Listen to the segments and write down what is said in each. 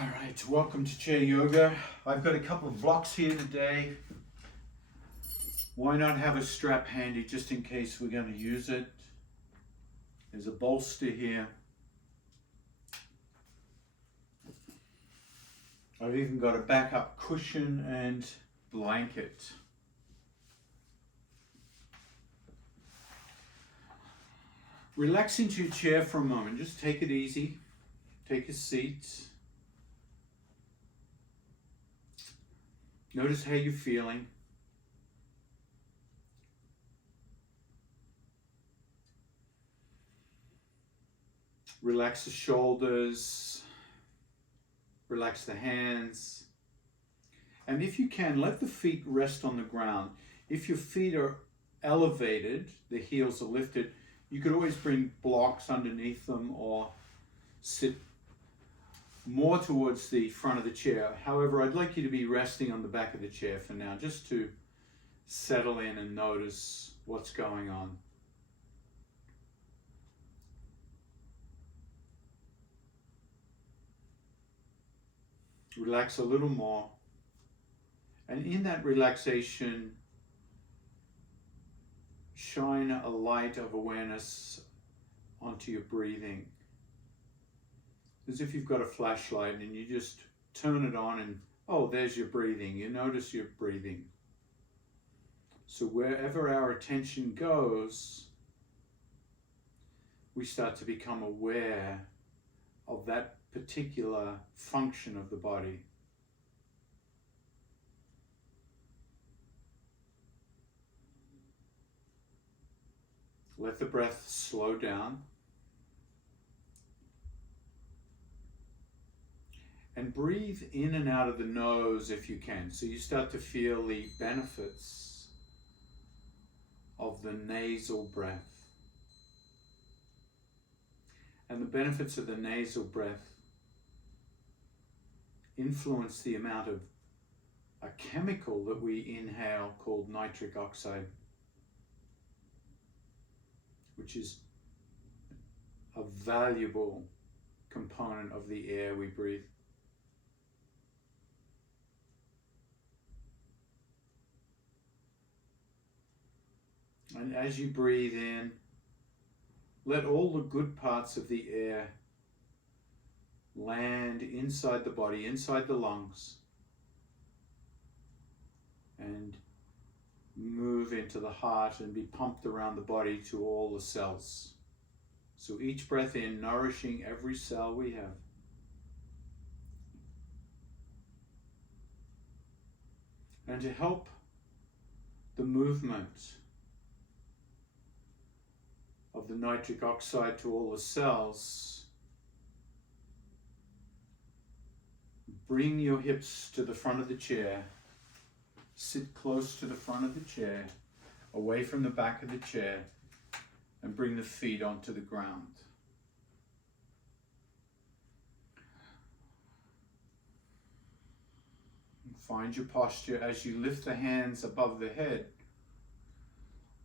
All right, welcome to Chair Yoga. I've got a couple of blocks here today. Why not have a strap handy just in case we're going to use it? There's a bolster here. I've even got a backup cushion and blanket. Relax into your chair for a moment. Just take it easy. Take a seat. Notice how you're feeling. Relax the shoulders. Relax the hands. And if you can, let the feet rest on the ground. If your feet are elevated, the heels are lifted, you could always bring blocks underneath them or sit more towards the front of the chair. However, I'd like you to be resting on the back of the chair for now, just to settle in and notice what's going on. Relax a little more. And in that relaxation, shine a light of awareness onto your breathing. As if you've got a flashlight and you just turn it on and, oh, there's your breathing. You notice your breathing. So wherever our attention goes, we start to become aware of that particular function of the body. Let the breath slow down. And breathe in and out of the nose if you can. So you start to feel the benefits of the nasal breath. And the benefits of the nasal breath influence the amount of a chemical that we inhale called nitric oxide, which is a valuable component of the air we breathe. And as you breathe in, let all the good parts of the air land inside the body, inside the lungs, and move into the heart and be pumped around the body to all the cells. So each breath in, nourishing every cell we have. And to help the movement of the nitric oxide to all the cells, bring your hips to the front of the chair. Sit close to the front of the chair, away from the back of the chair, and bring the feet onto the ground. Find your posture as you lift the hands above the head.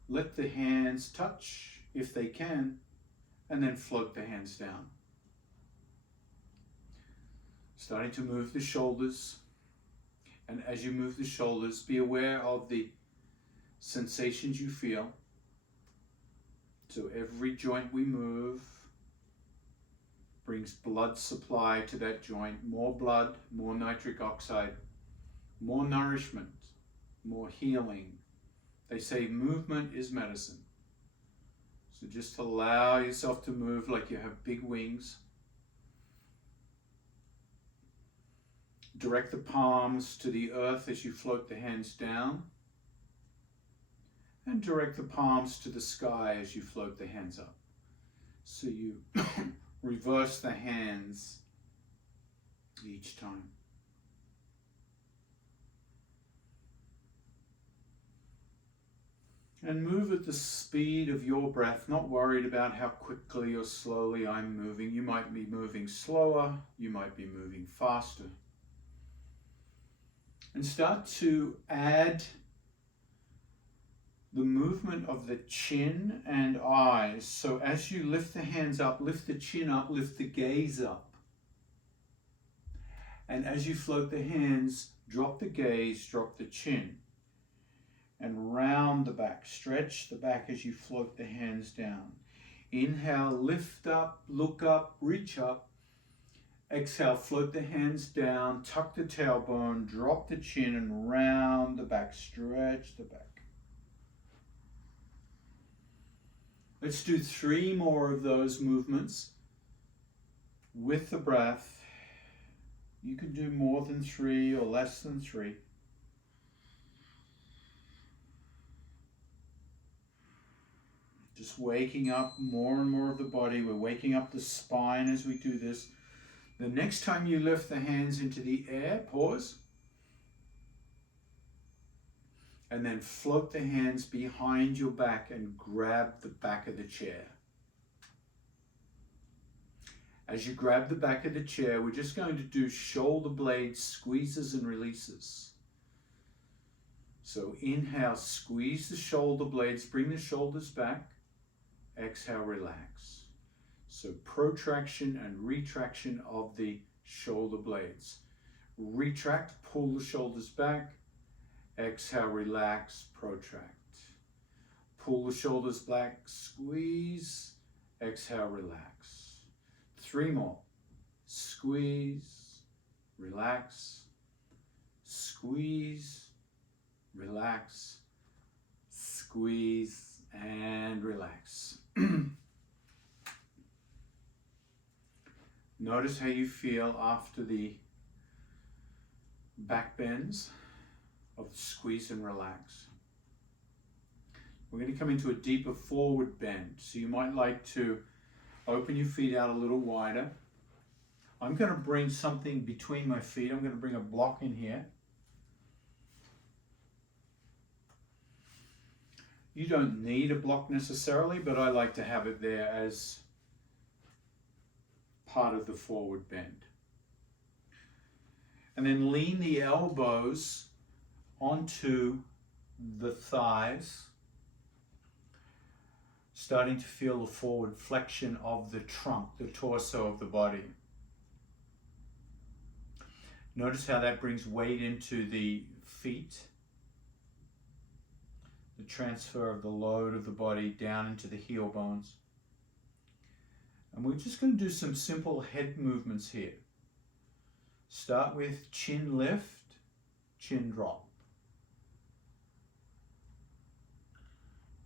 Let the hands touch if they can, and then float the hands down. Starting to move the shoulders. And as you move the shoulders, be aware of the sensations you feel. So every joint we move brings blood supply to that joint. More blood, more nitric oxide, more nourishment, more healing. They say movement is medicine. So just allow yourself to move like you have big wings. Direct the palms to the earth as you float the hands down. And direct the palms to the sky as you float the hands up. So you reverse the hands each time. And move at the speed of your breath, not worried about how quickly or slowly I'm moving. You might be moving slower, you might be moving faster. And start to add the movement of the chin and eyes. So as you lift the hands up, lift the chin up, lift the gaze up. And as you float the hands, drop the gaze, drop the chin. And round the back. Stretch the back as you float the hands down. Inhale, lift up, look up, reach up. Exhale, float the hands down, tuck the tailbone, drop the chin, and round the back. Stretch the back. Let's do 3 more of those movements with the breath. You can do more than 3 or less than 3. Just waking up more and more of the body. We're waking up the spine as we do this. The next time you lift the hands into the air, pause. And then float the hands behind your back and grab the back of the chair. As you grab the back of the chair, we're just going to do shoulder blade squeezes and releases. So inhale, squeeze the shoulder blades, bring the shoulders back. Exhale, relax. So protraction and retraction of the shoulder blades. Retract, pull the shoulders back. Exhale, relax, protract. Pull the shoulders back, squeeze. Exhale, relax. 3 more. Squeeze, relax, squeeze, relax, squeeze, and relax. Notice how you feel after the back bends of the squeeze and relax. We're going to come into a deeper forward bend. So you might like to open your feet out a little wider. I'm going to bring something between my feet. I'm going to bring a block in here. You don't need a block necessarily, but I like to have it there as part of the forward bend. And then lean the elbows onto the thighs, starting to feel the forward flexion of the trunk, the torso of the body. Notice how that brings weight into the feet, the transfer of the load of the body down into the heel bones. And we're just going to do some simple head movements here. Start with chin lift, chin drop.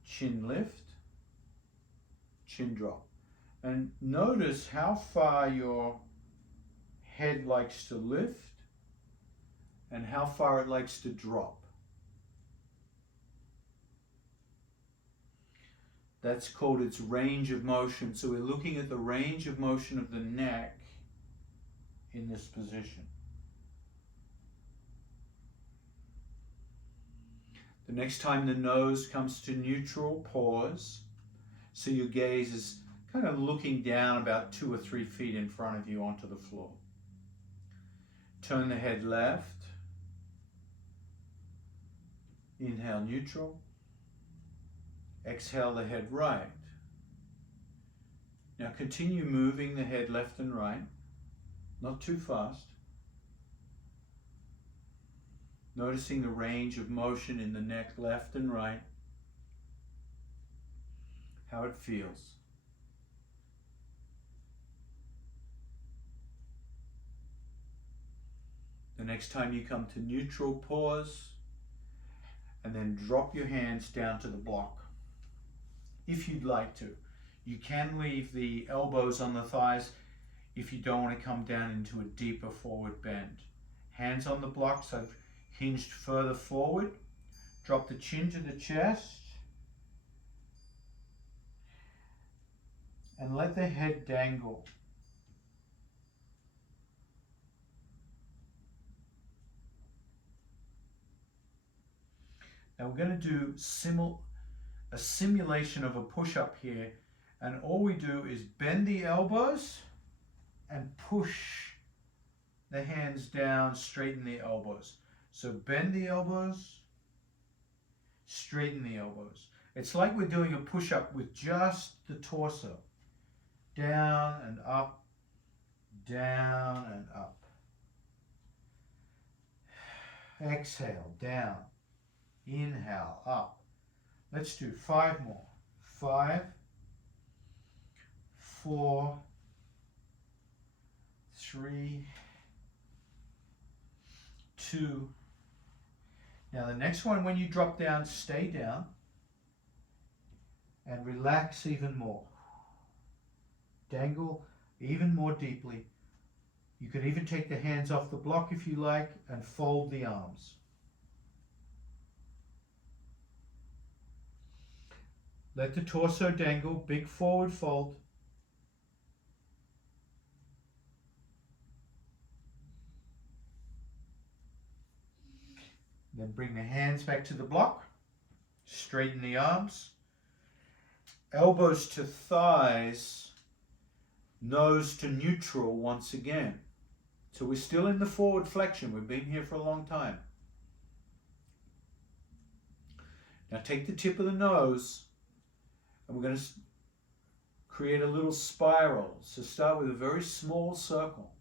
Chin lift, chin drop. And notice how far your head likes to lift and how far it likes to drop. That's called its range of motion. So we're looking at the range of motion of the neck in this position. The next time the nose comes to neutral, pause. So your gaze is kind of looking down about 2 or 3 feet in front of you onto the floor. Turn the head left. Inhale, neutral. Exhale the head right. Now continue moving the head left and right, not too fast. Noticing the range of motion in the neck left and right, how it feels. The next time you come to neutral, pause, and then drop your hands down to the block. If you'd like to. You can leave the elbows on the thighs if you don't want to come down into a deeper forward bend. Hands on the blocks, I've hinged further forward. Drop the chin to the chest. And let the head dangle. Now we're going to do a simulation of a push-up here, and all we do is bend the elbows and push the hands down, straighten the elbows. So bend the elbows, straighten the elbows. It's like we're doing a push-up with just the torso. Down and up, down and up. Exhale, down. Inhale, up. Let's do 5 more. 5, 4, 3, 2. Now the next one, when you drop down, stay down and relax even more. Dangle even more deeply. You can even take the hands off the block if you like and fold the arms. Let the torso dangle, big forward fold. Then bring the hands back to the block. Straighten the arms. Elbows to thighs. Nose to neutral once again. So we're still in the forward flexion. We've been here for a long time. Now take the tip of the nose and we're going to create a little spiral. So start with a very small circle.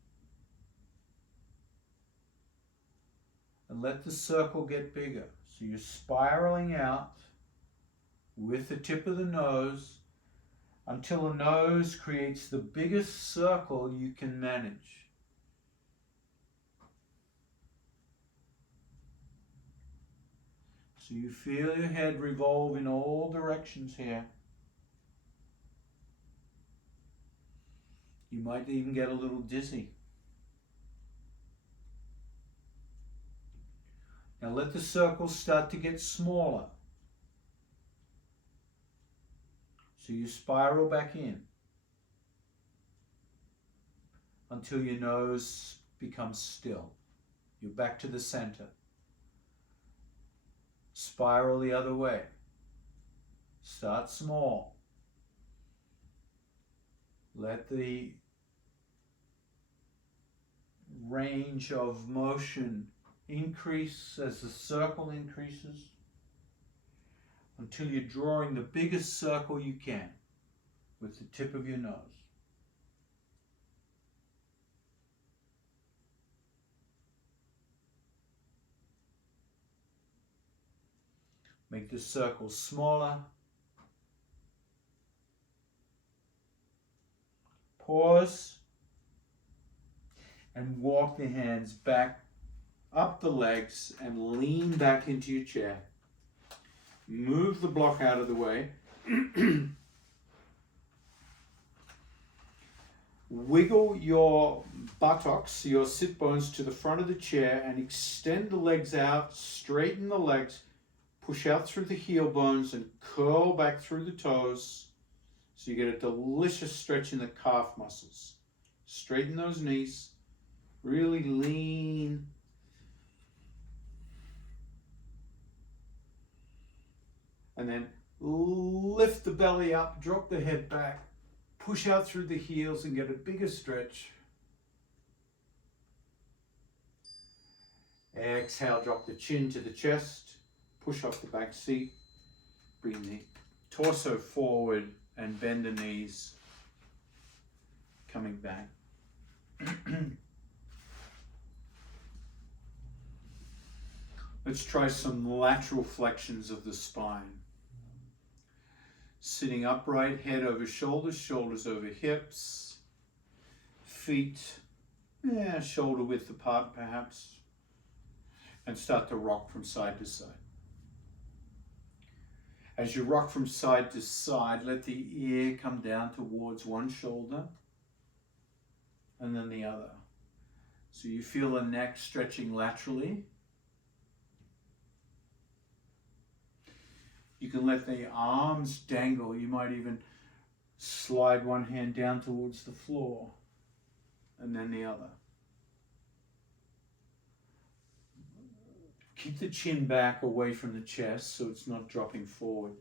And let the circle get bigger. So you're spiraling out with the tip of the nose until the nose creates the biggest circle you can manage. So you feel your head revolve in all directions here. You might even get a little dizzy. Now let the circles start to get smaller. So you spiral back in until your nose becomes still. You're back to the center. Spiral the other way. Start small. Let the range of motion increase as the circle increases until you're drawing the biggest circle you can with the tip of your nose. Make the circle smaller. Pause and walk the hands back up the legs and lean back into your chair. Move the block out of the way. Wiggle your buttocks, your sit bones to the front of the chair and extend the legs out, straighten the legs, push out through the heel bones and curl back through the toes so you get a delicious stretch in the calf muscles. Straighten those knees, really lean. And then lift the belly up, drop the head back, push out through the heels and get a bigger stretch. Exhale, drop the chin to the chest, push off the back seat, bring the torso forward and bend the knees, coming back. Let's try some lateral flexions of the spine. Sitting upright, head over shoulders, shoulders over hips, feet, shoulder width apart perhaps, and start to rock from side to side. As you rock from side to side, let the ear come down towards one shoulder and then the other. So you feel the neck stretching laterally. You can let the arms dangle. You might even slide one hand down towards the floor and then the other. Keep the chin back away from the chest so it's not dropping forward.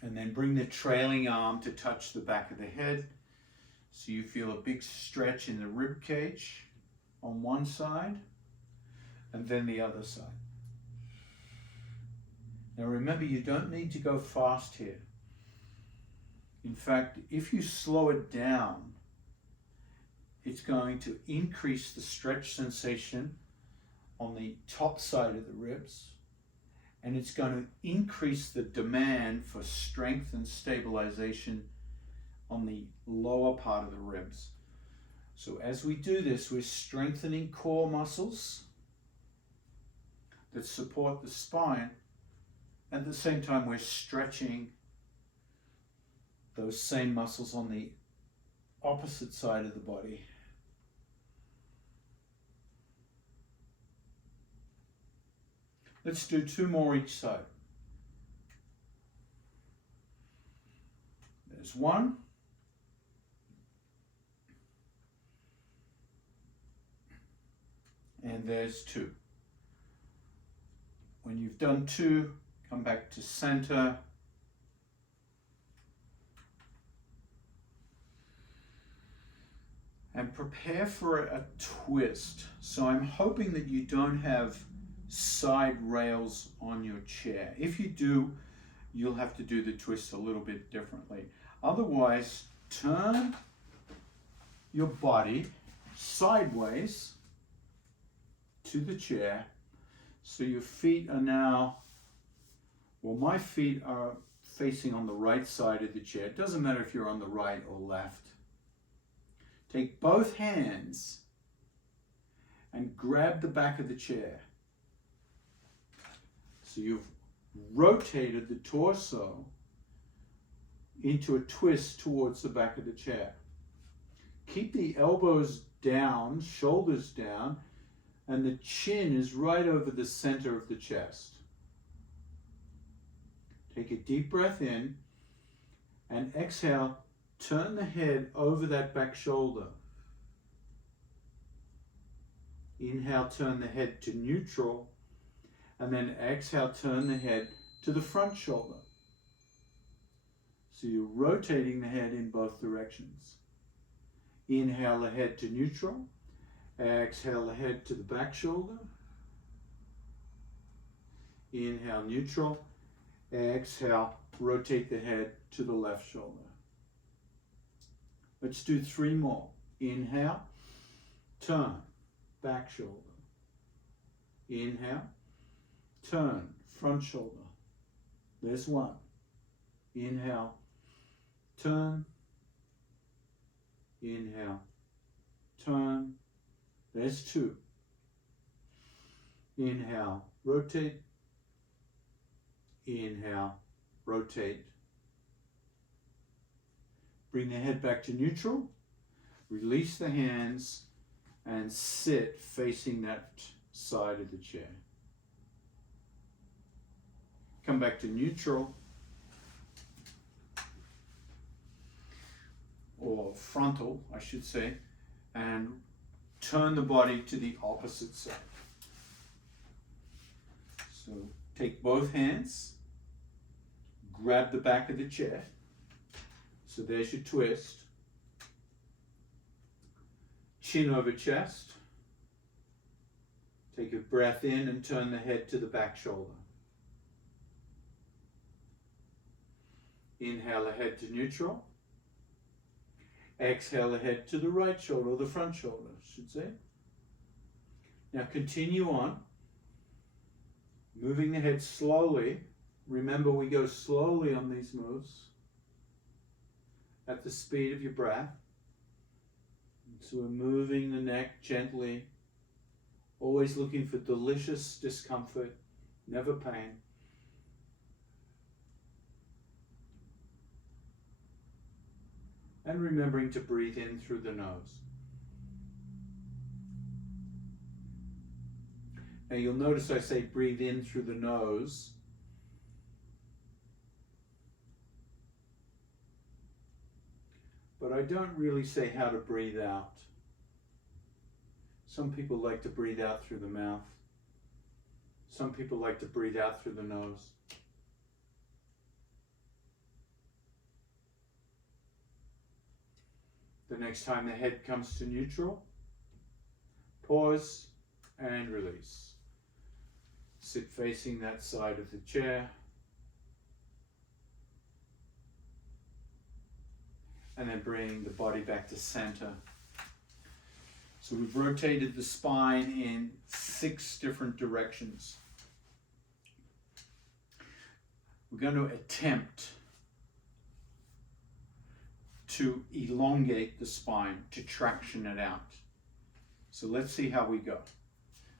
And then bring the trailing arm to touch the back of the head. So you feel a big stretch in the rib cage on one side and then the other side. Now remember, you don't need to go fast here. In fact, if you slow it down, it's going to increase the stretch sensation on the top side of the ribs, and it's going to increase the demand for strength and stabilization on the lower part of the ribs. So as we do this, we're strengthening core muscles that support the spine. At the same time, we're stretching those same muscles on the opposite side of the body. Let's do 2 more each side. There's 1. And there's 2. When you've done 2, come back to center. And prepare for a twist. So I'm hoping that you don't have side rails on your chair. If you do, you'll have to do the twist a little bit differently. Otherwise, turn your body sideways to the chair. So your feet are now, well, my feet are facing on the right side of the chair. It doesn't matter if you're on the right or left. Take both hands and grab the back of the chair. So you've rotated the torso into a twist towards the back of the chair. Keep the elbows down, shoulders down, and the chin is right over the center of the chest. Take a deep breath in and exhale. Turn the head over that back shoulder. Inhale, turn the head to neutral, and then exhale, turn the head to the front shoulder. So you're rotating the head in both directions. Inhale the head to neutral, exhale the head to the back shoulder. Inhale, neutral, exhale, rotate the head to the left shoulder. Let's do 3 more. Inhale, turn, back shoulder. Inhale, turn, front shoulder. There's 1. Inhale, turn. Inhale, turn. There's 2. Inhale, rotate. Inhale, rotate. Bring the head back to neutral. Release the hands and sit facing that side of the chair. Come back to neutral or frontal, I should say, and turn the body to the opposite side. So take both hands, grab the back of the chair. So there's your twist. Chin over chest. Take a breath in and turn the head to the back shoulder. Inhale the head to neutral. Exhale the head to the right shoulder, or the front shoulder, I should say. Now continue on, moving the head slowly. Remember, we go slowly on these moves at the speed of your breath. So we're moving the neck gently, always looking for delicious discomfort, never pain. And remembering to breathe in through the nose. Now you'll notice I say breathe in through the nose. But I don't really say how to breathe out. Some people like to breathe out through the mouth. Some people like to breathe out through the nose. The next time the head comes to neutral, pause and release. Sit facing that side of the chair. And then bring the body back to center. So we've rotated the spine in 6 different directions. We're going to attempt to elongate the spine, to traction it out. So let's see how we go.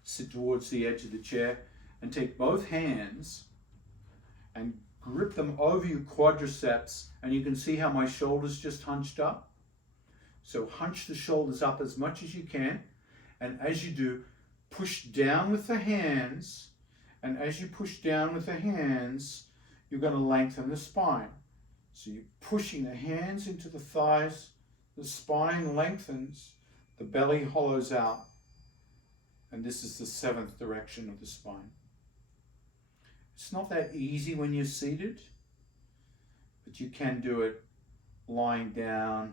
Sit towards the edge of the chair and take both hands and grip them over your quadriceps, and you can see how my shoulders just hunched up. So hunch the shoulders up as much as you can, and as you do, push down with the hands, and as you push down with the hands, you're going to lengthen the spine. So you're pushing the hands into the thighs, the spine lengthens, the belly hollows out, and this is the 7th direction of the spine. It's not that easy when you're seated, but you can do it lying down,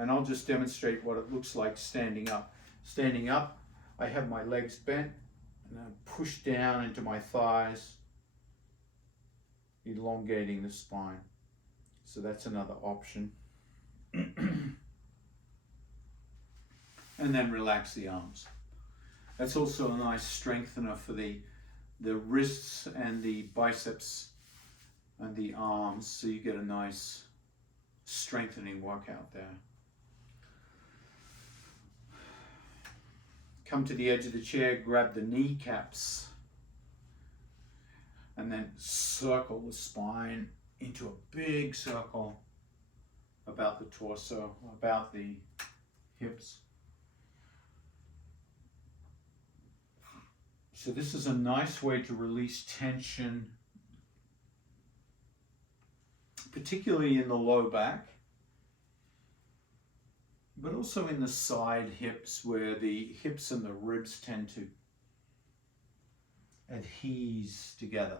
and I'll just demonstrate what it looks like standing up. Standing up, I have my legs bent, and I push down into my thighs, elongating the spine. So that's another option. And then relax the arms. That's also a nice strengthener for the wrists and the biceps and the arms, so you get a nice strengthening workout there. Come to the edge of the chair, grab the kneecaps, and then circle the spine into a big circle about the torso, about the hips. So this is a nice way to release tension, particularly in the low back, but also in the side hips, where the hips and the ribs tend to adhere together,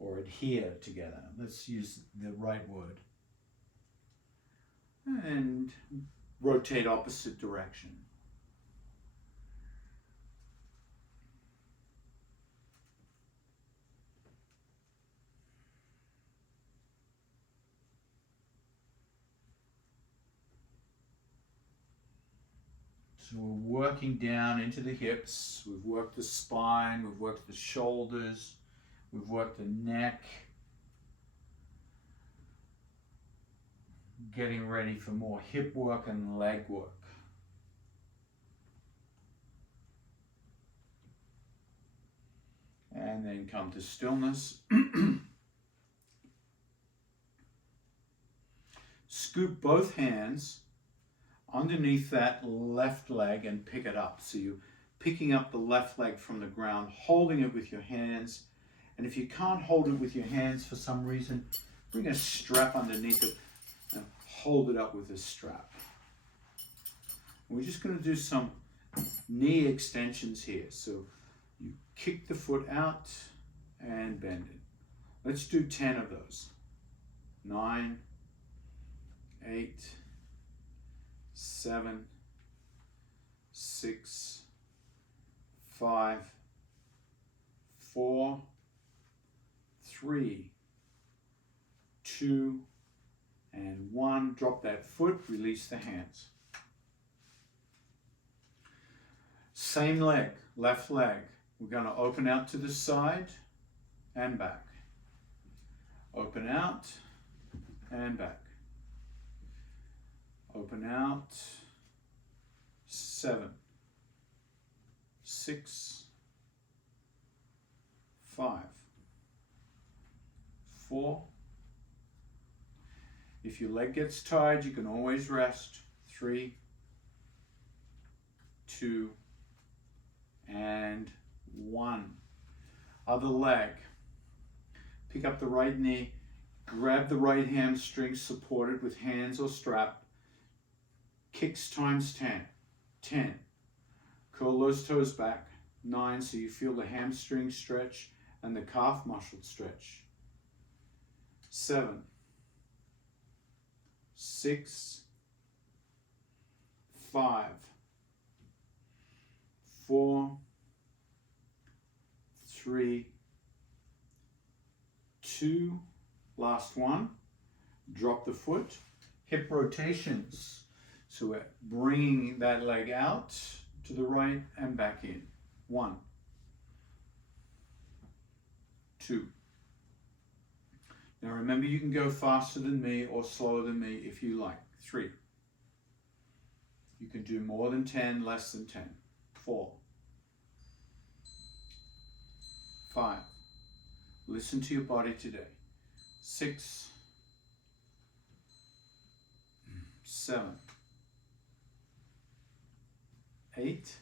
or adhere together. Let's use the right word. And rotate opposite direction. So we're working down into the hips, we've worked the spine, we've worked the shoulders, we've worked the neck, getting ready for more hip work and leg work. And then come to stillness. Scoop both hands underneath that left leg and pick it up. So you're picking up the left leg from the ground, holding it with your hands. And if you can't hold it with your hands for some reason, bring a strap underneath it and hold it up with a strap. And we're just going to do some knee extensions here. So you kick the foot out and bend it. Let's do 10 of those. 9, 8, 7, 6, 5, 4, 3, 2, and 1. Drop that foot, release the hands. Same leg, left leg. We're going to open out to the side and back. Open out and back. Open out. 7, 6, 5, 4. If your leg gets tired, you can always rest. 3, 2, and 1. Other leg. Pick up the right knee, grab the right hamstring, supported with hands or strap. Kicks times 10. 10. Curl those toes back. 9, so you feel the hamstring stretch and the calf muscle stretch. 7, 6, 5, 4, 3, 2, last one. Drop the foot. Hip rotations. So we're bringing that leg out to the right and back in. 1, 2. Now remember, you can go faster than me or slower than me if you like. 3. You can do more than 10, less than 10. 4. 5. Listen to your body today. 6. 7. 8.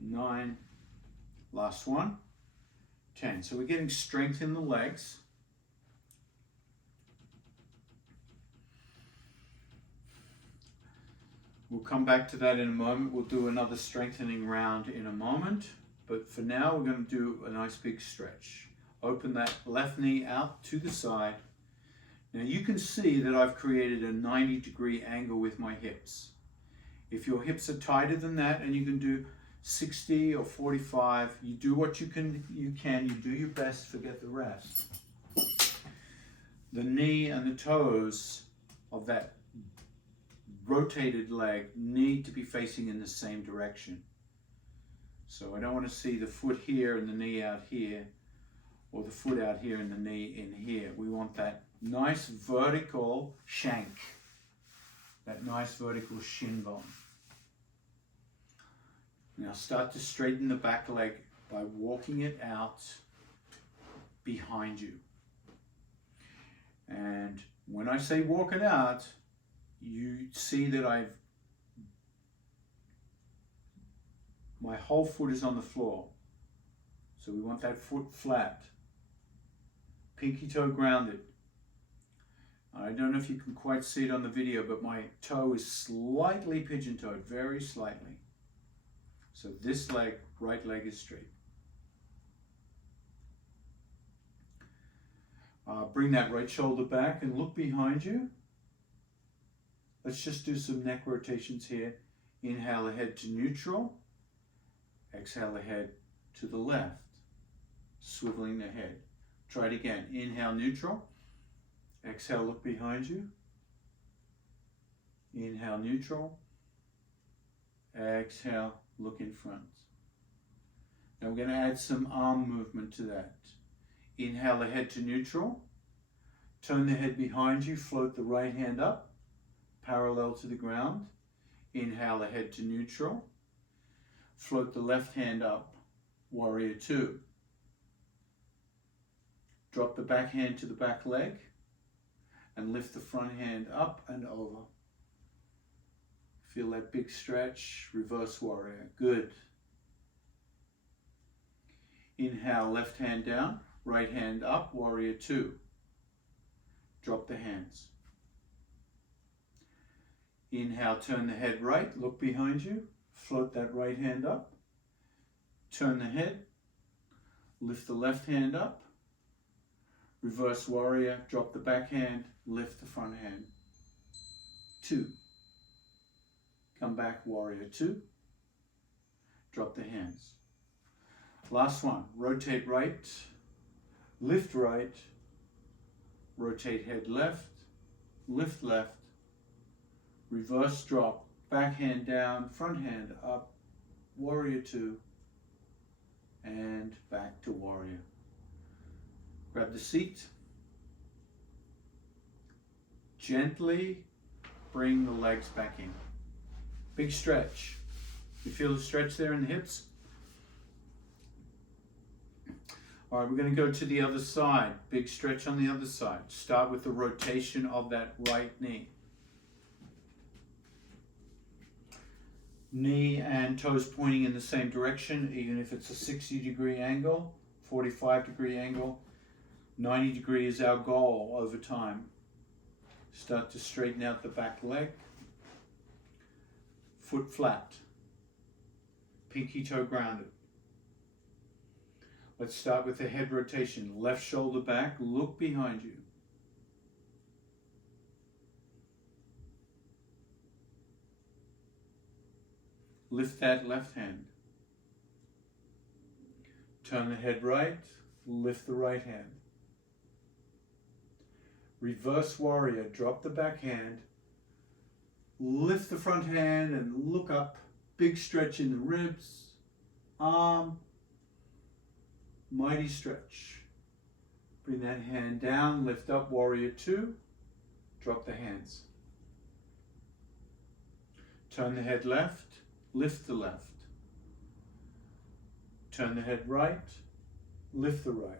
9. Last one. 10. So we're getting strength in the legs. We'll come back to that in a moment. We'll do another strengthening round in a moment. But for now, we're going to do a nice big stretch. Open that left knee out to the side. Now you can see that I've created a 90-degree angle with my hips. If your hips are tighter than that, and you can do 60 or 45, you do what you can, you do your best, forget the rest. The knee and the toes of that rotated leg need to be facing in the same direction. So I don't want to see the foot here and the knee out here, or the foot out here and the knee in here. We want that nice vertical shank, that nice vertical shin bone. Now start to straighten the back leg by walking it out behind you. And when I say walk it out, you see that my whole foot is on the floor. So we want that foot flat. Pinky toe grounded. I don't know if you can quite see it on the video, but my toe is slightly pigeon-toed, very slightly. So this leg, right leg is straight. Bring that right shoulder back and look behind you. Let's just do some neck rotations here. Inhale the head to neutral. Exhale the head to the left, swiveling the head. Try it again. Inhale neutral. Exhale, look behind you. Inhale neutral. Exhale, look in front. Now we're going to add some arm movement to that. Inhale the head to neutral. Turn the head behind you, float the right hand up, parallel to the ground. Inhale the head to neutral. Float the left hand up, warrior two. Drop the back hand to the back leg and lift the front hand up and over. Feel that big stretch, reverse warrior, good. Inhale, left hand down, right hand up, warrior two. Drop the hands. Inhale, turn the head right, look behind you, float that right hand up, turn the head, lift the left hand up, reverse warrior, drop the back hand, lift the front hand. Two. Come back, warrior two, drop the hands. Last one, rotate right, lift right, rotate head left, lift left, reverse drop, back hand down, front hand up, warrior two, and back to warrior. Grab the seat. Gently bring the legs back in. Big stretch. You feel the stretch there in the hips? All right, we're going to go to the other side. Big stretch on the other side. Start with the rotation of that right knee. Knee and toes pointing in the same direction, even if it's a 60-degree angle, 45-degree angle. 90 degrees is our goal over time. Start to straighten out the back leg. Foot flat. Pinky toe grounded. Let's start with the head rotation. Left shoulder back, look behind you. Lift that left hand. Turn the head right, lift the right hand. Reverse warrior, drop the back hand, Lift the front hand and look up. Big stretch in the ribs, arm, mighty stretch. Bring that hand down, lift up, warrior two, drop the hands. Turn the head left, lift the left. Turn the head right, lift the right.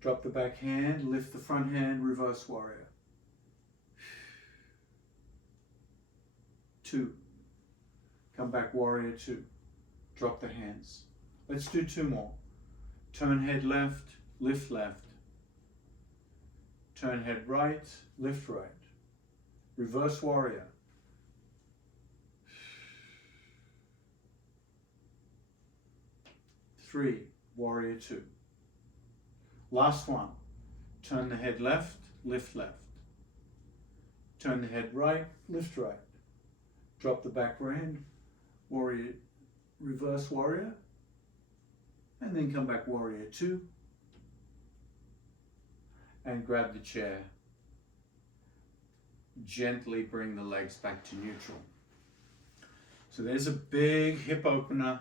Drop the back hand, lift the front hand, reverse warrior. 2. Come back, warrior 2. Drop the hands. Let's do 2 more. Turn head left, lift left. Turn head right, lift right. Reverse warrior. 3, warrior 2. Last one. Turn the head left, lift left. Turn the head right, lift right. Drop the back hand, warrior, reverse warrior, and then come back warrior 2, and grab the chair. Gently bring the legs back to neutral. So there's a big hip opener,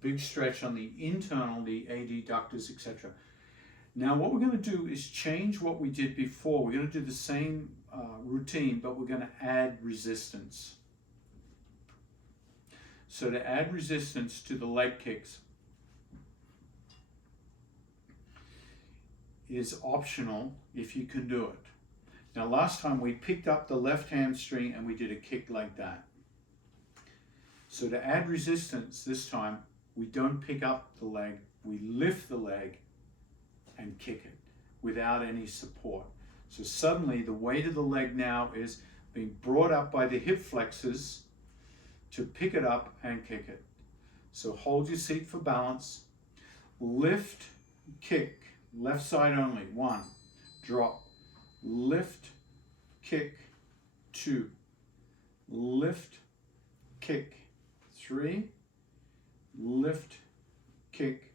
big stretch on the internal, the adductors, etc. Now what we're going to do is change what we did before. We're going to do the same routine, but we're going to add resistance. So to add resistance to the leg kicks is optional if you can do it. Now last time we picked up the left hamstring and we did a kick like that. So to add resistance this time, we don't pick up the leg, we lift the leg and kick it without any support. So suddenly the weight of the leg now is being brought up by the hip flexors to pick it up and kick it. So hold your seat for balance. Lift, kick, left side only. 1, drop, lift, kick, 2, lift, kick, 3, lift, kick,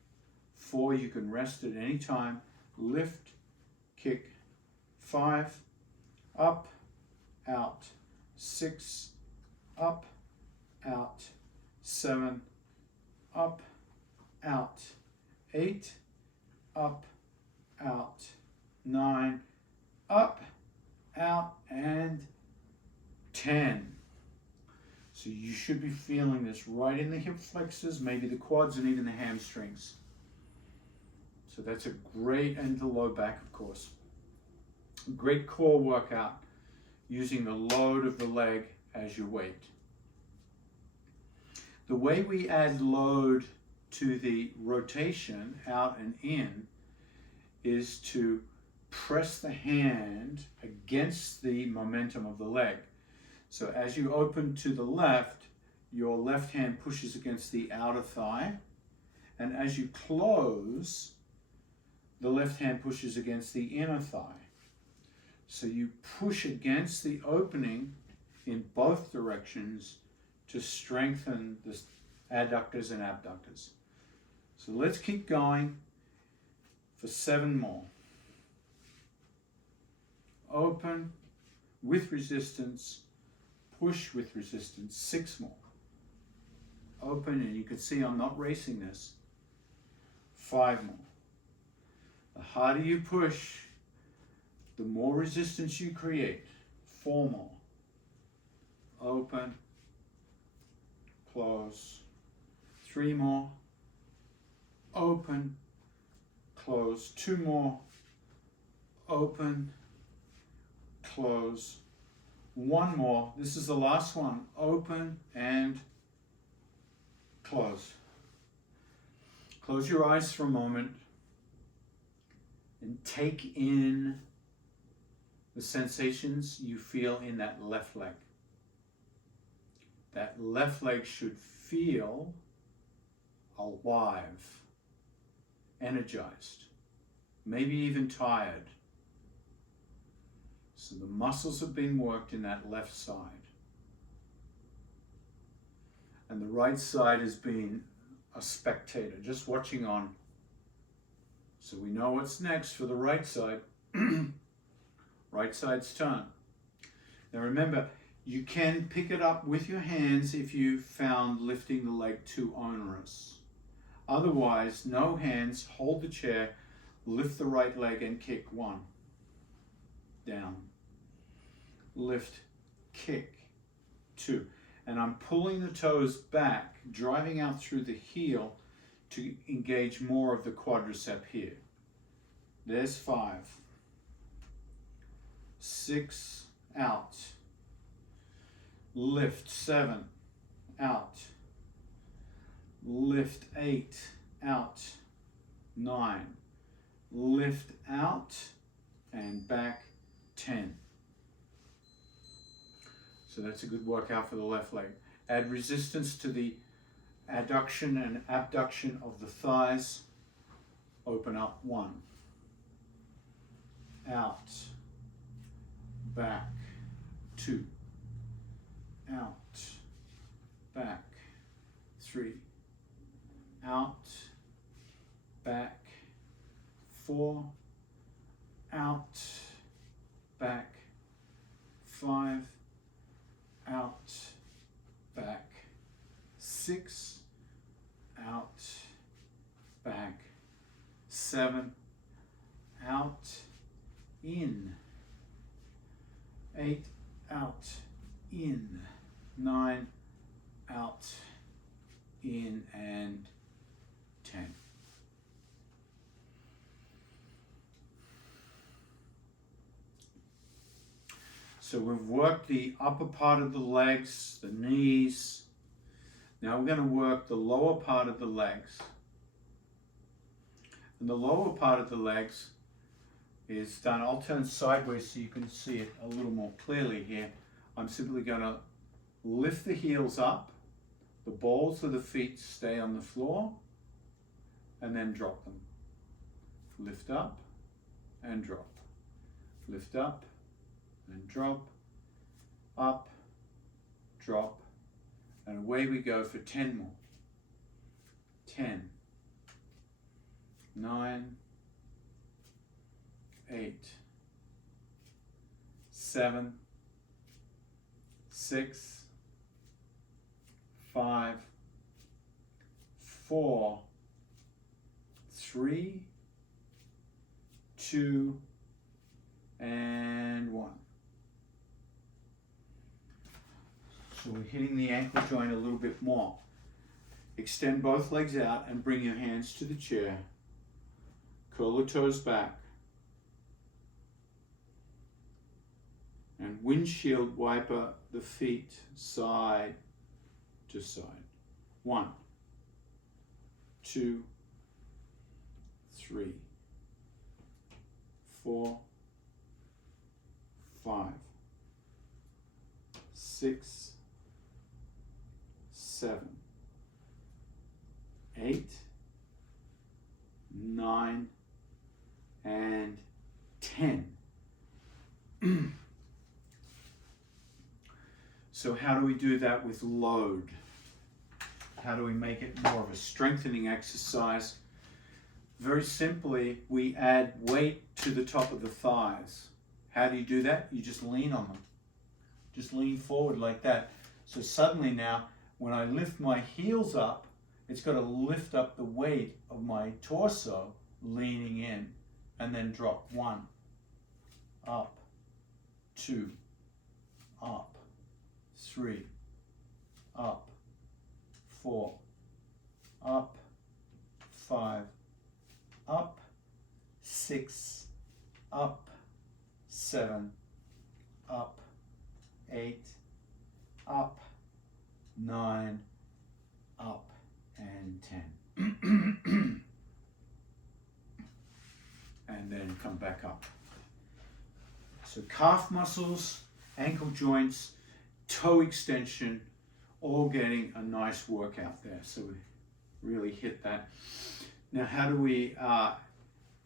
4, you can rest at any time, lift, kick, 5, up, out, 6, up, out, 7, up, out, 8, up, out, 9, up, out, and 10. So you should be feeling this right in the hip flexors, maybe the quads and even the hamstrings. So that's a great, and the low back, of course. Great core workout using the load of the leg as your weight. The way we add load to the rotation out and in is to press the hand against the momentum of the leg. So as you open to the left, your left hand pushes against the outer thigh, and as you close, the left hand pushes against the inner thigh. So you push against the opening in both directions to strengthen the adductors and abductors. So let's keep going for 7 more. Open with resistance, push with resistance, 6 more. Open, and you can see I'm not racing this. 5 more. The harder you push, the more resistance you create. 4 more. Open, close. 3 more. Open, close. 2 more. Open, close. 1 more. This is the last one. Open and close. Close your eyes for a moment and take in the sensations you feel in that left leg. That left leg should feel alive, energized, maybe even tired. So the muscles have been worked in that left side. And the right side has been a spectator, just watching on. So we know what's next for the right side. Right side's turn. Now remember, you can pick it up with your hands if you found lifting the leg too onerous. Otherwise, no hands, hold the chair, lift the right leg and kick. 1, down, lift, kick, 2. And I'm pulling the toes back, driving out through the heel to engage more of the quadricep here. There's 5, 6, out, lift, 7, out, lift, 8, out, 9, lift, out, and back, 10. So that's a good workout for the left leg. Add resistance to the adduction and abduction of the thighs. Open up. 1, out, back, 2, out, back, 3, out, back, 4, out, back, 5, out, back, 6, out, back, 7, out, in, 8, out, in, 9, out, in, and 10. So we've worked the upper part of the legs, the knees. Now we're going to work the lower part of the legs. And the lower part of the legs is done. I'll turn sideways so you can see it a little more clearly here. I'm simply going to lift the heels up. The balls of the feet stay on the floor, and then drop them. Lift up and drop. Lift up and drop, up, drop, and away we go for 10 more. 10, 9, 8, 7, 6, 5, 4, 3, 2, and 1. So we're hitting the ankle joint a little bit more. Extend both legs out and bring your hands to the chair. Curl the toes back. And windshield wiper the feet side to side. 1, 2, 3, 4, 5, 6, 7, 8, 9, and 10. So how do we do that with load? How do we make it more of a strengthening exercise? Very simply, we add weight to the top of the thighs. How do you do that? You just lean on them. Just lean forward like that. So suddenly now, when I lift my heels up, it's got to lift up the weight of my torso, leaning in, and then drop. 1, up, 2, up, 3, up, 4, up, 5, up, 6, up, 7, up, 8, up, 9, up, and 10. And then come back up. So calf muscles, ankle joints, toe extension, all getting a nice workout there. So we really hit that. Now how do we,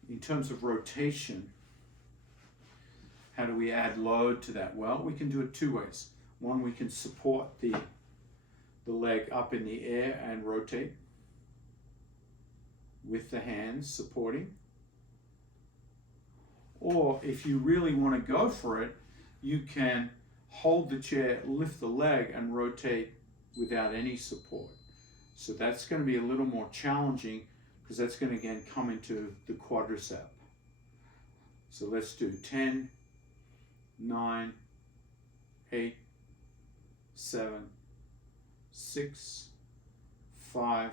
in terms of rotation, how do we add load to that? Well, we can do it 2 ways. One, we can support the leg up in the air and rotate with the hands supporting. Or if you really want to go for it, you can hold the chair, lift the leg, and rotate without any support. So that's going to be a little more challenging because that's going to again come into the quadricep. So let's do 10, 9, 8, 7, 6, 5,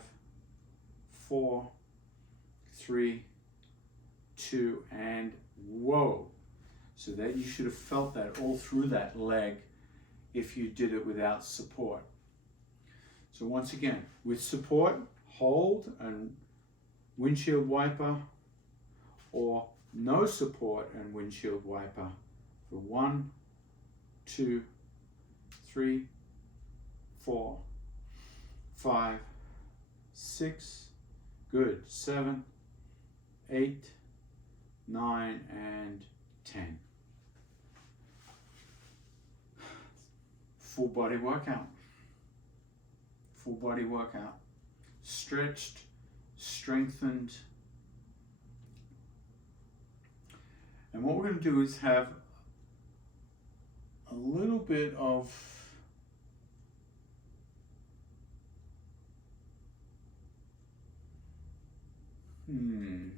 4, 3, 2, and whoa. So that you should have felt that all through that leg if you did it without support. So once again, with support, hold and windshield wiper, or no support and windshield wiper for 1, 2, 3, 4, 5, 6, good, 7, 8, 9, and 10. Full body workout. Full body workout. Stretched, strengthened. And what we're going to do is have a little bit of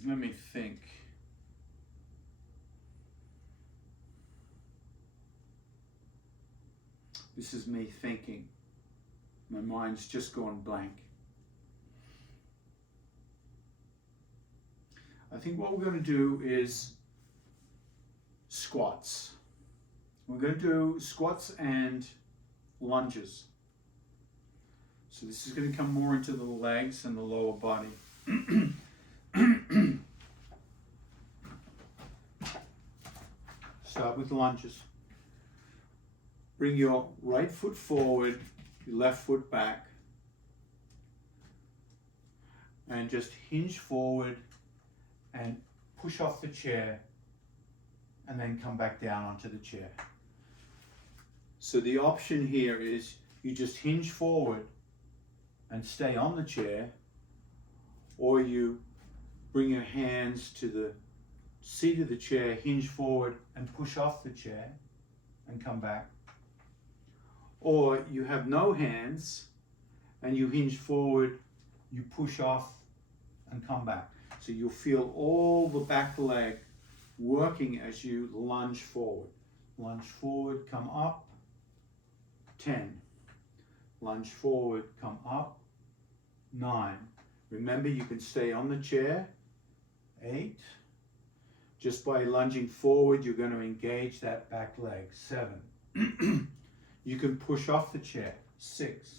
let me think. This is me thinking. My mind's just gone blank. I think what we're going to do is squats. We're going to do squats and lunges. So this is going to come more into the legs and the lower body. Start with lunges. Bring your right foot forward, your left foot back, and just hinge forward and push off the chair and then come back down onto the chair. So the option here is you just hinge forward and stay on the chair, or you bring your hands to the seat of the chair, hinge forward and push off the chair and come back. Or you have no hands and you hinge forward, you push off and come back. So you'll feel all the back leg working as you lunge forward. Lunge forward, come up, 10. Lunge forward, come up, 9. Remember, you can stay on the chair, 8. Just by lunging forward, you're going to engage that back leg, 7. You can push off the chair, 6,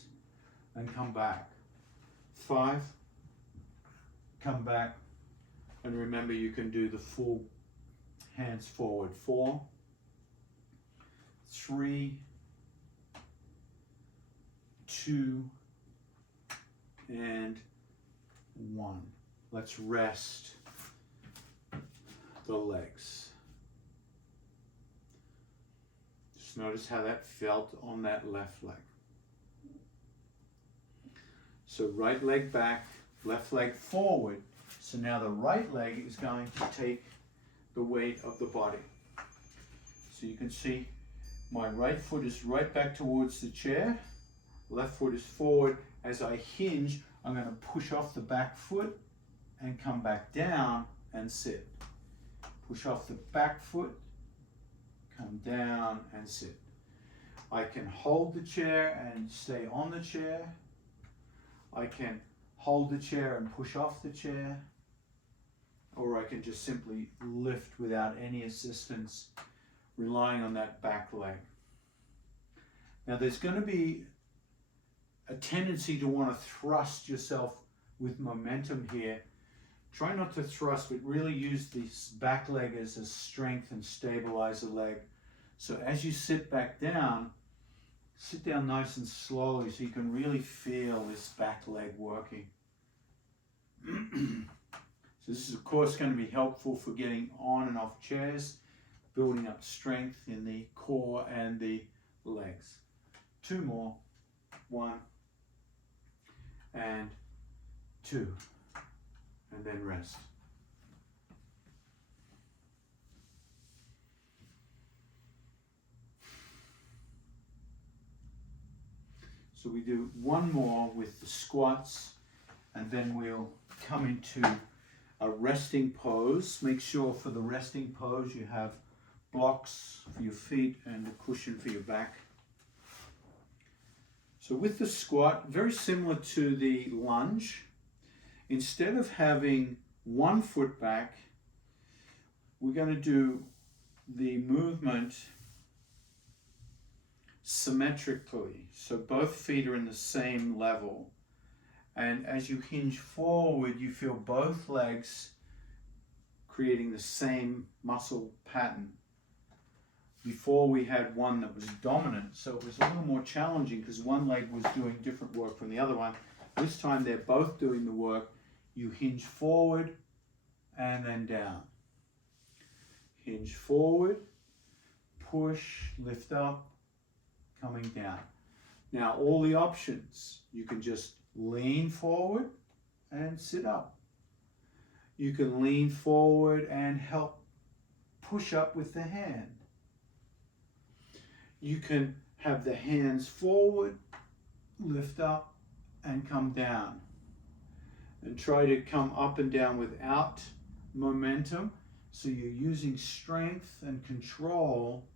and come back. 5, come back, and remember you can do the full hands forward. 4, 3, 2, and 1. Let's rest the legs. Just notice how that felt on that left leg. So right leg back, left leg forward. So now the right leg is going to take the weight of the body. So you can see my right foot is right back towards the chair. Left foot is forward. As I hinge, I'm going to push off the back foot and come back down and sit. Push off the back foot, come down and sit. I can hold the chair and stay on the chair. I can hold the chair and push off the chair. Or I can just simply lift without any assistance, relying on that back leg. Now there's going to be a tendency to want to thrust yourself with momentum here. Try not to thrust, but really use this back leg as a strength and stabilize the leg. So as you sit back down, sit down nice and slowly so you can really feel this back leg working. So this is of course going to be helpful for getting on and off chairs, building up strength in the core and the legs. 2 more. 1 and 2. And then rest. So we do one more with the squats, and then we'll come into a resting pose. Make sure for the resting pose you have blocks for your feet and a cushion for your back. So with the squat, very similar to the lunge, instead of having one foot back, we're going to do the movement symmetrically. So both feet are in the same level. And as you hinge forward, you feel both legs creating the same muscle pattern. Before we had one that was dominant, so it was a little more challenging because one leg was doing different work from the other one. This time they're both doing the work. You hinge forward and then down. Hinge forward, push, lift up, coming down. Now all the options, you can just lean forward and sit up. You can lean forward and help push up with the hand. You can have the hands forward, lift up, and come down. And try to come up and down without momentum. So you're using strength and control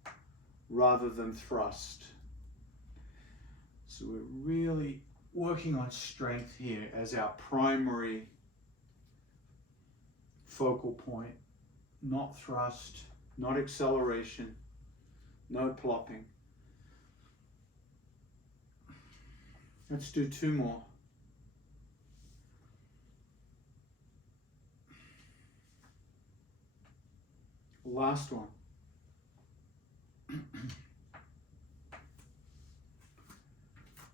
rather than thrust. So we're really working on strength here as our primary focal point. Not thrust, not acceleration, no plopping. Let's do two more. Last one.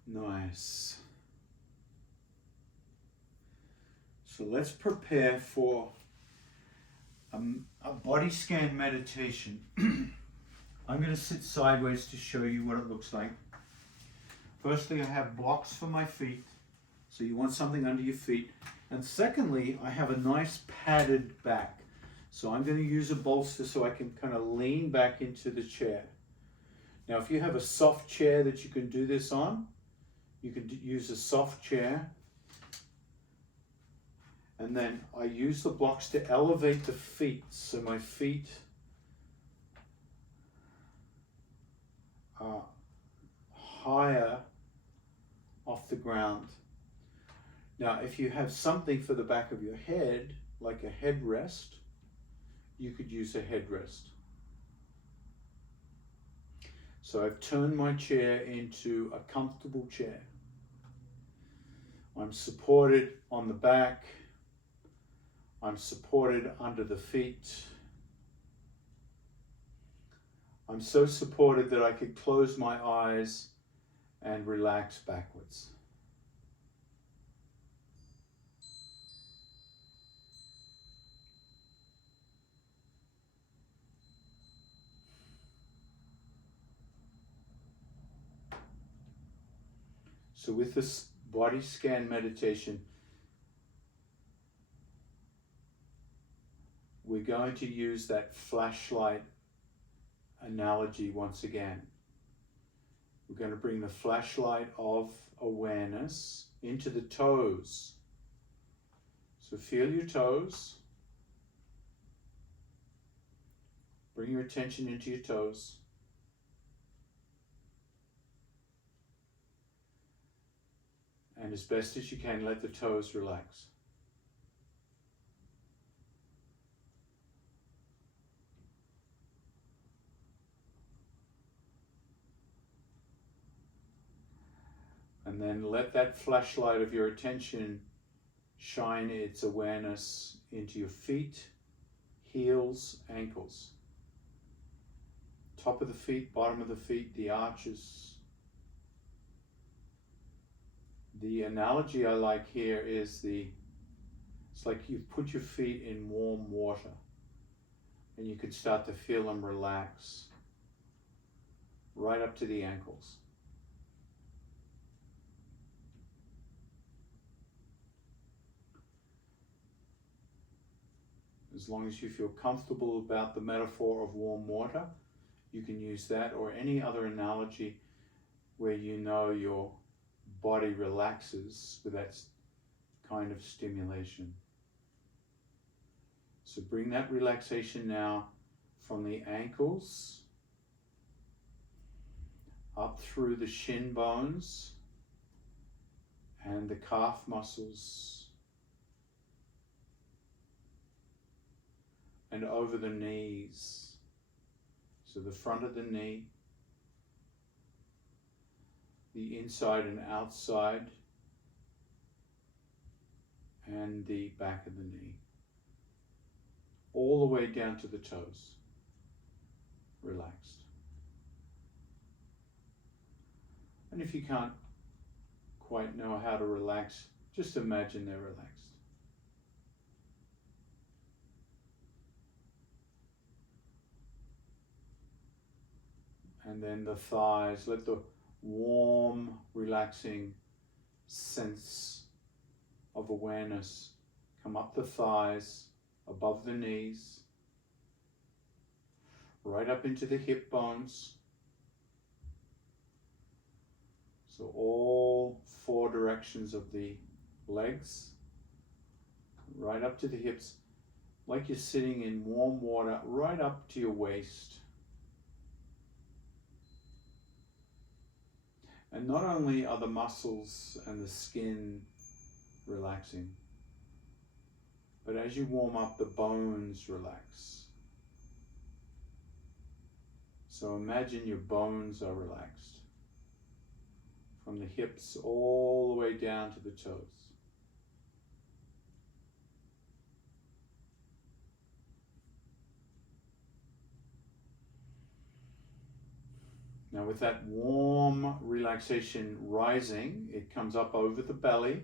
Nice. So let's prepare for a body scan meditation. I'm going to sit sideways to show you what it looks like. Firstly, I have blocks for my feet. So you want something under your feet. And secondly, I have a nice padded back. So I'm going to use a bolster so I can kind of lean back into the chair. Now, if you have a soft chair that you can do this on, you can use a soft chair. And then I use the blocks to elevate the feet. So my feet are higher off the ground. Now, if you have something for the back of your head, like a headrest, you could use a headrest. So I've turned my chair into a comfortable chair. I'm supported on the back. I'm supported under the feet. I'm so supported that I could close my eyes and relax backwards. So with this body scan meditation, we're going to use that flashlight analogy once again. We're going to bring the flashlight of awareness into the toes. So feel your toes. Bring your attention into your toes. And as best as you can, let the toes relax. And then let that flashlight of your attention shine its awareness into your feet, heels, ankles. Top of the feet, bottom of the feet, the arches. The analogy I like here is it's like you've put your feet in warm water and you can start to feel them relax right up to the ankles. As long as you feel comfortable about the metaphor of warm water, you can use that or any other analogy where you know your body relaxes with that kind of stimulation. So bring that relaxation now from the ankles up through the shin bones and the calf muscles and over the knees. So the front of the knee, the inside and outside, and the back of the knee, all the way down to the toes, relaxed. And if you can't quite know how to relax, just imagine they're relaxed. And then the thighs, let the warm, relaxing sense of awareness come up the thighs, above the knees, right up into the hip bones. So all four directions of the legs, right up to the hips, like you're sitting in warm water, right up to your waist. And not only are the muscles and the skin relaxing, but as you warm up, the bones relax. So imagine your bones are relaxed, from the hips all the way down to the toes. Now with that warm relaxation rising, it comes up over the belly,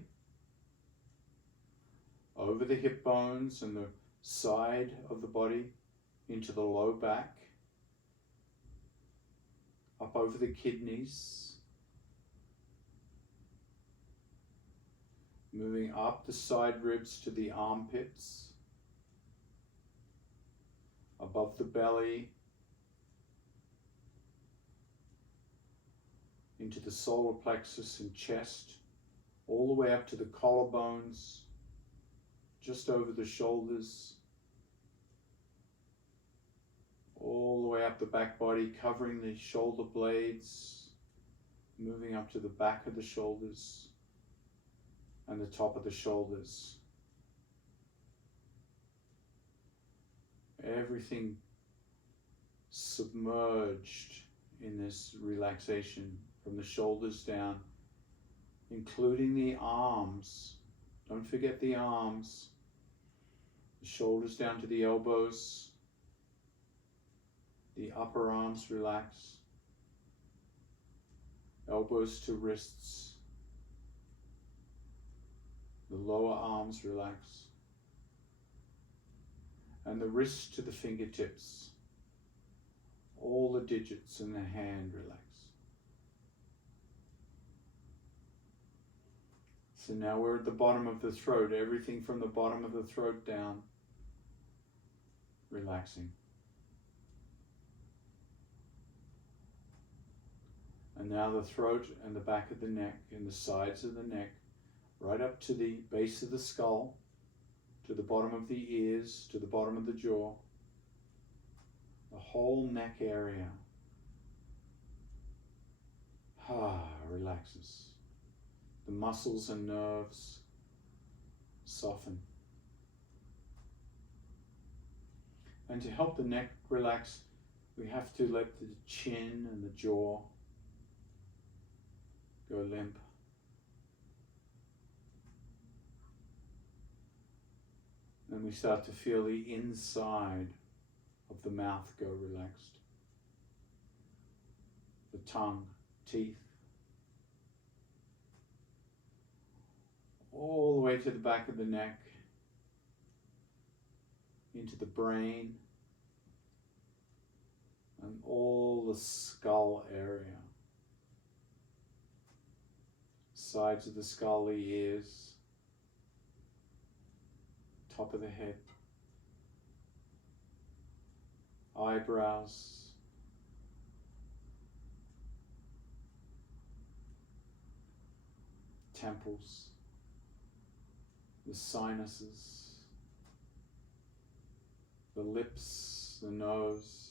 over the hip bones and the side of the body, into the low back, up over the kidneys, moving up the side ribs to the armpits, above the belly, into the solar plexus and chest, all the way up to the collarbones, just over the shoulders, all the way up the back body, covering the shoulder blades, moving up to the back of the shoulders and the top of the shoulders. Everything submerged in this relaxation from the shoulders down, including the arms. Don't forget the arms. The shoulders down to the elbows. The upper arms relax. Elbows to wrists. The lower arms relax. And the wrists to the fingertips. All the digits in the hand relax. So now we're at the bottom of the throat, everything from the bottom of the throat down, relaxing. And now the throat and the back of the neck and the sides of the neck, right up to the base of the skull, to the bottom of the ears, to the bottom of the jaw, the whole neck area. Relaxes. The muscles and nerves soften. And to help the neck relax, we have to let the chin and the jaw go limp. Then we start to feel the inside of the mouth go relaxed. The tongue, teeth, all the way to the back of the neck, into the brain, and all the skull area. Sides of the skull, the ears, top of the head, eyebrows, temples, the sinuses, the lips, the nose,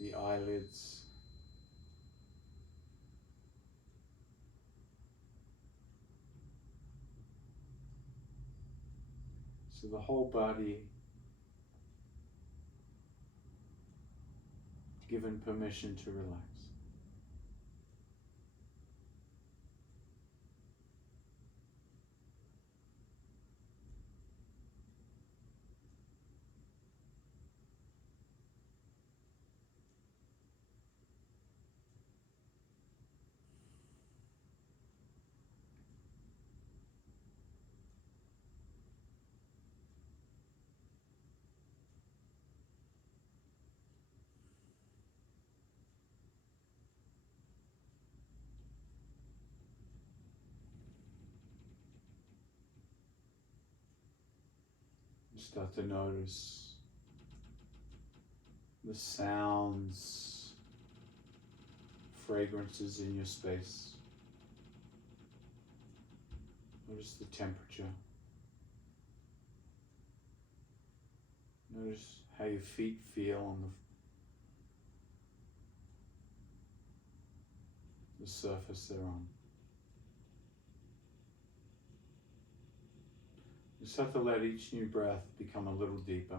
the eyelids. So the whole body given permission to relax. You start to notice the sounds, fragrances in your space. Notice the temperature. Notice how your feet feel on the surface they're on. You start to let each new breath become a little deeper.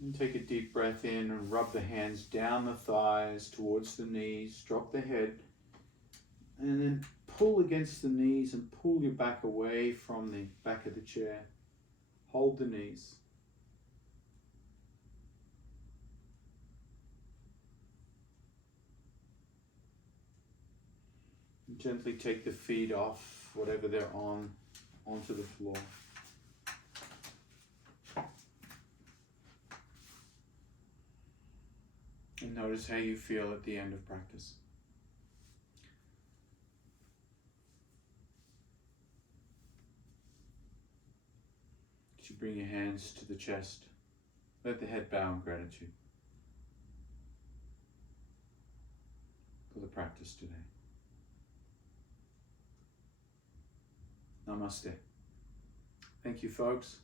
And take a deep breath in and rub the hands down the thighs towards the knees, drop the head, and then pull against the knees and pull your back away from the back of the chair. Hold the knees. And gently take the feet off, whatever they're on, onto the floor. And notice how you feel at the end of practice. You bring your hands to the chest. Let the head bow in gratitude for the practice today. Namaste. Thank you, folks.